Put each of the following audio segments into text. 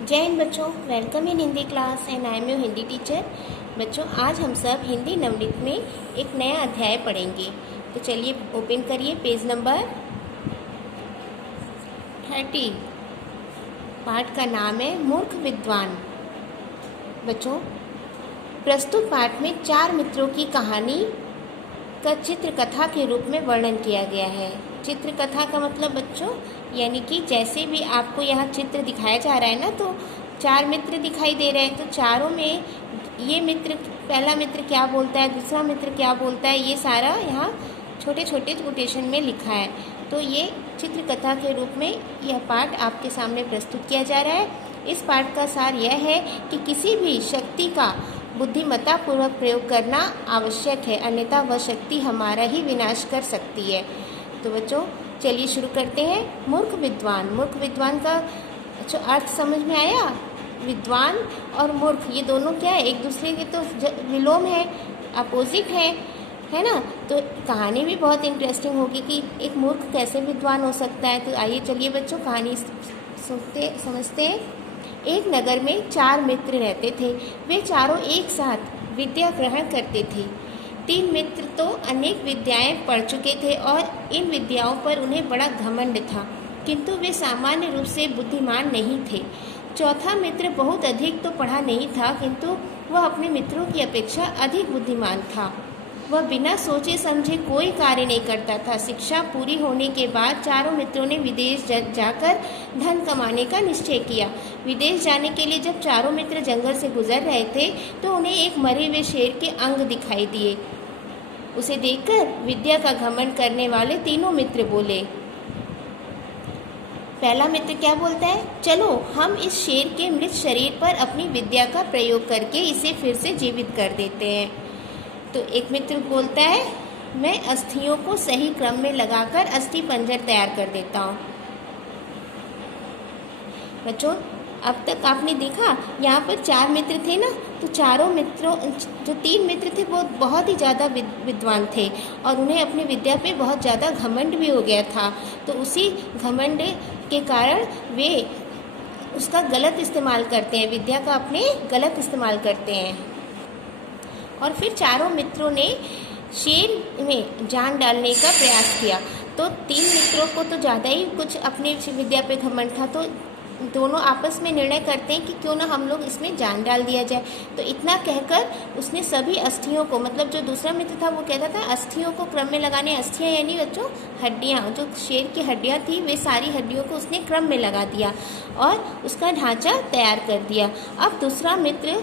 जय हिंद बच्चों, welcome in Hindi class and I am your Hindi teacher. बच्चों, आज हम सब हिंदी नवनीत में एक नया अध्याय पढ़ेंगे। तो चलिए ओपन करिए पेज नंबर 30। पाठ का नाम है मूर्ख विद्वान। बच्चों, प्रस्तुत पाठ में 4 मित्रों की कहानी का चित्रकथा के रूप में वर्णन किया गया है। चित्रकथा का मतलब बच्चों यानी कि जैसे भी आपको यहाँ चित्र दिखाया जा रहा है ना, तो 4 मित्र दिखाई दे रहे हैं। तो चारों में ये मित्र, पहला मित्र क्या बोलता है, दूसरा मित्र क्या बोलता है, ये सारा यहाँ छोटे छोटे कोटेशन में लिखा है। तो ये चित्रकथा के रूप में यह पाठ आपके सामने प्रस्तुत किया जा रहा है। इस पाठ का सार यह है कि किसी भी शक्ति का बुद्धिमत्तापूर्वक प्रयोग करना आवश्यक है, अन्यथा वह शक्ति हमारा ही विनाश कर सकती है। तो बच्चों चलिए शुरू करते हैं। मूर्ख विद्वान। मूर्ख विद्वान का अर्थ समझ में आया? विद्वान और मूर्ख ये दोनों क्या है, एक दूसरे के तो विलोम है, अपोजिट है ना। तो कहानी भी बहुत इंटरेस्टिंग होगी कि एक मूर्ख कैसे विद्वान हो सकता है। तो आइए चलिए बच्चों कहानी समझते हैं। एक नगर में 4 मित्र रहते थे। वे चारों एक साथ विद्या ग्रहण करते थे। 3 मित्र तो अनेक विद्याएं पढ़ चुके थे और इन विद्याओं पर उन्हें बड़ा घमंड था, किंतु वे सामान्य रूप से बुद्धिमान नहीं थे। चौथा मित्र बहुत अधिक तो पढ़ा नहीं था, किंतु वह अपने मित्रों की अपेक्षा अधिक बुद्धिमान था। वह बिना सोचे समझे कोई कार्य नहीं करता था। शिक्षा पूरी होने के बाद चारों मित्रों ने विदेश जाकर धन कमाने का निश्चय किया। विदेश जाने के लिए जब चारों मित्र जंगल से गुजर रहे थे तो उन्हें एक मरे हुए शेर के अंग दिखाई दिए। उसे देखकर विद्या का घमंड करने वाले तीनों मित्र बोले। पहला मित्र क्या बोलता है, चलो हम इस शेर के मृत शरीर पर अपनी विद्या का प्रयोग करके इसे फिर से जीवित कर देते हैं। तो एक मित्र बोलता है, मैं अस्थियों को सही क्रम में लगाकर अस्थि पंजर तैयार कर देता हूँ। बच्चों, अब तक आपने देखा यहाँ पर 4 मित्र थे ना, तो चारों मित्रों जो 3 मित्र थे वो बहुत ही ज़्यादा विद्वान थे और उन्हें अपनी विद्या पे बहुत ज़्यादा घमंड भी हो गया था। तो उसी घमंड के कारण वे उसका गलत इस्तेमाल करते हैं, विद्या का अपने गलत इस्तेमाल करते हैं। और फिर चारों मित्रों ने शेर में जान डालने का प्रयास किया। तो 3 मित्रों को तो ज़्यादा ही कुछ अपनी विद्या पे घमंड था, तो दोनों आपस में निर्णय करते हैं कि क्यों ना हम लोग इसमें जान डाल दिया जाए। तो इतना कहकर उसने सभी अस्थियों को, मतलब जो दूसरा मित्र था वो कहता था अस्थियों को क्रम में लगाने। अस्थियाँ यानी बच्चों हड्डियाँ, जो शेर की हड्डियाँ थी वे सारी हड्डियों को उसने क्रम में लगा दिया और उसका ढांचा तैयार कर दिया। अब दूसरा मित्र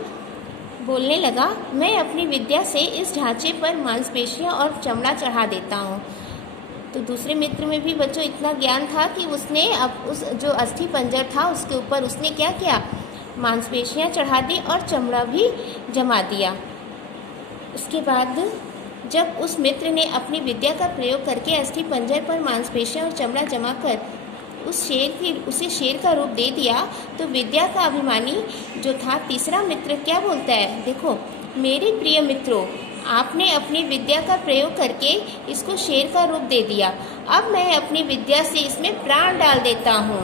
बोलने लगा, मैं अपनी विद्या से इस ढांचे पर मांसपेशियाँ और चमड़ा चढ़ा देता हूँ। तो दूसरे मित्र में भी बच्चों इतना ज्ञान था कि उसने अब उस जो अस्थि पंजर था उसके ऊपर उसने क्या किया, मांसपेशियाँ चढ़ा दी और चमड़ा भी जमा दिया। उसके बाद जब उस मित्र ने अपनी विद्या का प्रयोग करके अस्थि पंजर पर मांसपेशियाँ और चमड़ा जमा कर उसे शेर का रूप दे दिया, तो विद्या का अभिमानी जो था तीसरा मित्र क्या बोलता है, देखो मेरे प्रिय मित्रों, आपने अपनी विद्या का प्रयोग करके इसको शेर का रूप दे दिया। अब मैं अपनी विद्या से इसमें प्राण डाल देता हूँ।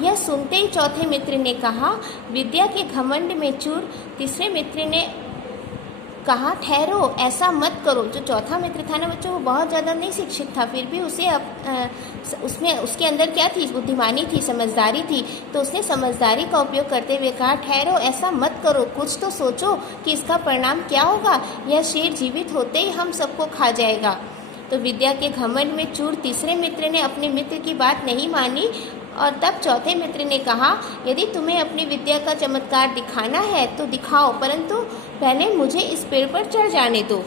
यह सुनते ही चौथे मित्र ने कहा, विद्या के घमंड में चूर। तीसरे मित्र ने कहा, ठहरो, ऐसा मत करो। जो चौथा मित्र था ना बच्चों, वो बहुत ज़्यादा नहीं शिक्षित था, फिर भी उसे उसमें उसके अंदर क्या थी, बुद्धिमानी थी, समझदारी थी। तो उसने समझदारी का उपयोग करते हुए कहा, ठहरो, ऐसा मत करो, कुछ तो सोचो कि इसका परिणाम क्या होगा। यह शेर जीवित होते ही हम सबको खा जाएगा। तो विद्या के घमंड में चूर तीसरे मित्र ने अपने मित्र की बात नहीं मानी और तब चौथे मित्र ने कहा, यदि तुम्हें अपनी विद्या का चमत्कार दिखाना है तो दिखाओ, परंतु पहले मुझे इस पेड़ पर चढ़ जाने दो।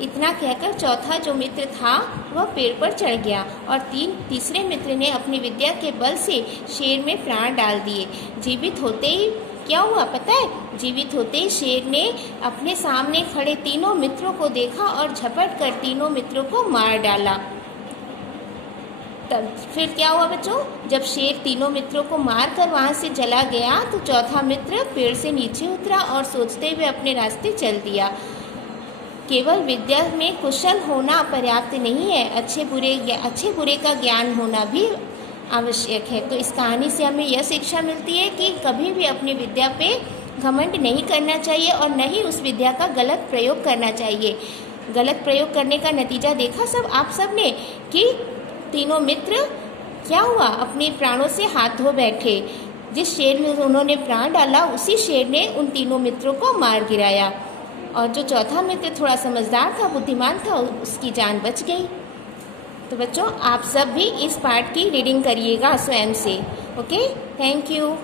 इतना कहकर चौथा जो मित्र था वह पेड़ पर चढ़ गया और तीसरे मित्र ने अपनी विद्या के बल से शेर में प्राण डाल दिए। जीवित होते ही क्या हुआ पता है, जीवित होते ही शेर ने अपने सामने खड़े तीनों मित्रों को देखा और झपट कर तीनों मित्रों को मार डाला। तब फिर क्या हुआ बच्चों, जब शेर तीनों मित्रों को मार कर वहाँ से चला गया तो चौथा मित्र पेड़ से नीचे उतरा और सोचते हुए अपने रास्ते चल दिया। केवल विद्या में कुशल होना पर्याप्त नहीं है, अच्छे बुरे का ज्ञान होना भी आवश्यक है। तो इस कहानी से हमें यह शिक्षा मिलती है कि कभी भी अपनी विद्या पे घमंड नहीं करना चाहिए और न ही उस विद्या का गलत प्रयोग करना चाहिए। गलत प्रयोग करने का नतीजा देखा आप सब ने कि तीनों मित्र क्या हुआ, अपने प्राणों से हाथ धो बैठे। जिस शेर में उन्होंने प्राण डाला उसी शेर ने उन तीनों मित्रों को मार गिराया, और जो चौथा मित्र थोड़ा समझदार था, बुद्धिमान था, उसकी जान बच गई। तो बच्चों, आप सब भी इस पाठ की रीडिंग करिएगा स्वयं से। Okay, thank you.